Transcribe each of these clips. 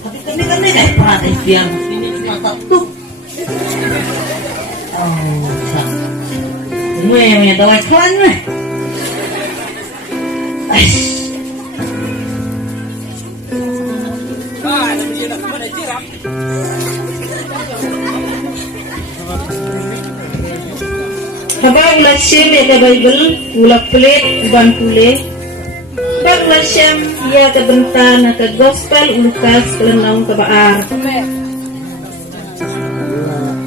Tapi kami kan pernah yang ini cuma satu. Oh, sah. Gue yang tahu iklan gue. Haba ulah syem ya Bible, ulah pelit, uban pule. Bag ulah syem ya ke bentan, ke gospel, Lukas, kelenang ke baar.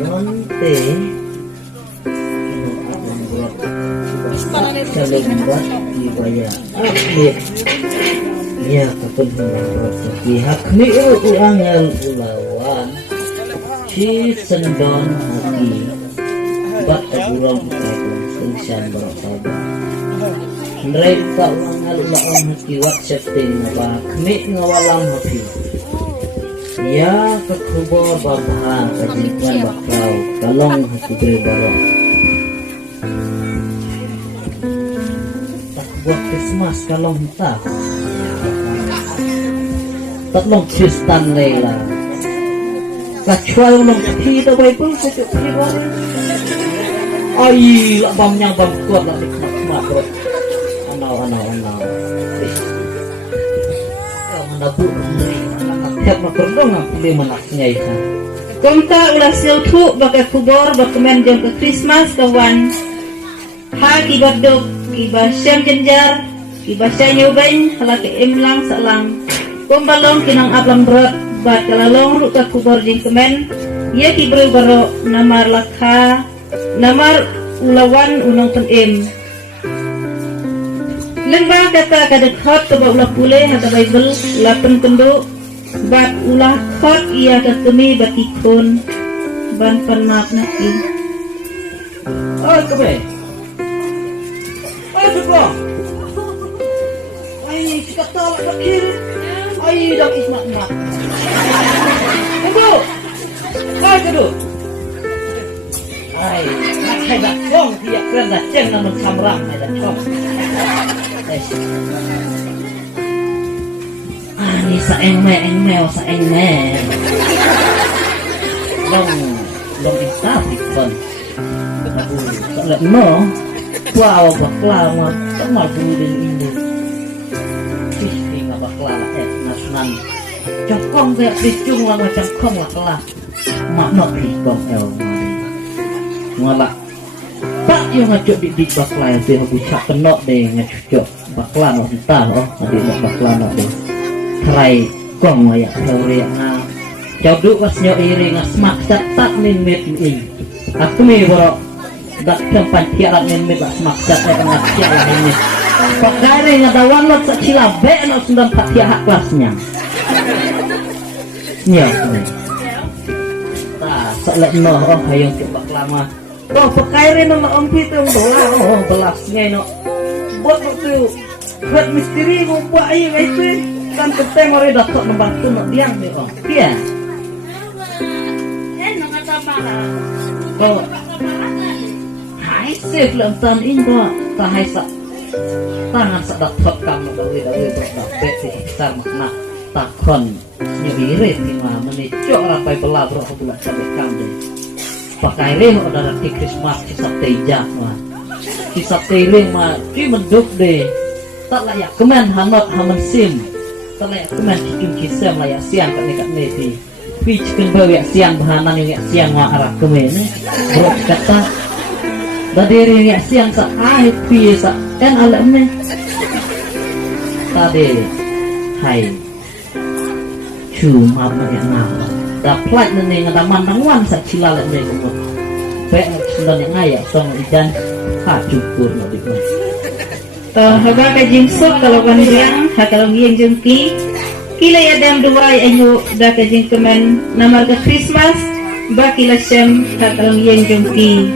Konte. Kalau buat dibayar, ya kepentingan pihak ni uangan ulawan, si sendon hati, bat keburang sengsian bersabar. Mereka uangan ulawan hati WhatsApp tinggal, kami ngawalam hati. Ya kekubur babahan kajian bakau, kalong hati berbarong. Buat Christmas kalau entah tatlong Tristan Layla kecuali ulong kita Bible sejak pribadi ay labamnya bam kuat lah nikmat bro anau mendapat tiap makerdong pilih menaknya itu konta ulah siltu bagai kubur bakemen jam ke Christmas kawan haki berduk iba syam jenjar iba syam nyobain halaki imlang salang kumbalong kinang ablang berat bat kalalong ruka kubur jing kemen ia kibru baro namar lakha namar ulawan unang penim lembah kata kadek hot coba ulah pule hata Bible ulah penkenduk bat ulah hot ia ketemi batikun ban penap naki oh kebe Bro, ay kita tolak bakir, ay dah ismak mak. Bro, ay kedu, ay nak dah kong dia keren dah ceng namun samram dah kong. Ni saeng me, long istafik pun. Tak lek no. Wow, bakla mah temal budin ini. Fish nga bakla lah nasunan. Cokong kayak dicung lah macam kong lah kelah. Mak nok hikong el mari. Ngala. Pak yang ngacuk di bakla yang dia bucak kenok deh ngacuk bakla nok entah oh tadi nok bakla nok deh. Kerai kong layak teori nga. Jauh wasnya iri ngasmak tak min ini. Aku mi borok. Tak tempat tiada memang semaksa dengan tiada ini. Pakai ngadawan lot secila be no sundan patia hak kelasnya. Ya. Tak selek no oh hayang coba lama. Oh pakai no om pitu bola oh belasnya no. Buat tu buat misteri buat air itu kan ketemu orang dapat membantu no diang ni oh. Iya. Nak kata mana? Oh. Sif lantan indo tahai sak tangan sadak thot kamu dawi berdapat di besar makna takon nyiri tinggal menicok rapai belah bro bulan sampai kamde pakai ring udara di Christmas kisah teja mah kisah tering mah di menduk deh tak layak kemen hanot hamen sim tak layak kemen cium kisah layak siang kat neti pitch kendau ya siang bahanan ya siang wa arah kemen bro kata Tadi ya siang sa ahit pisa en alam ni tadi hai cuma nak nama dah plat ni ngadaman tangwan sa cila ni kumut pe sudah yang ayah song ikan ha cukur nak dikmat haba ka jingsok kalau kan bilang ha kalau yang jengki kila ya dam dua ayu dah ka jengkemen namar ke Christmas ba kila syam ha kalau yang jengki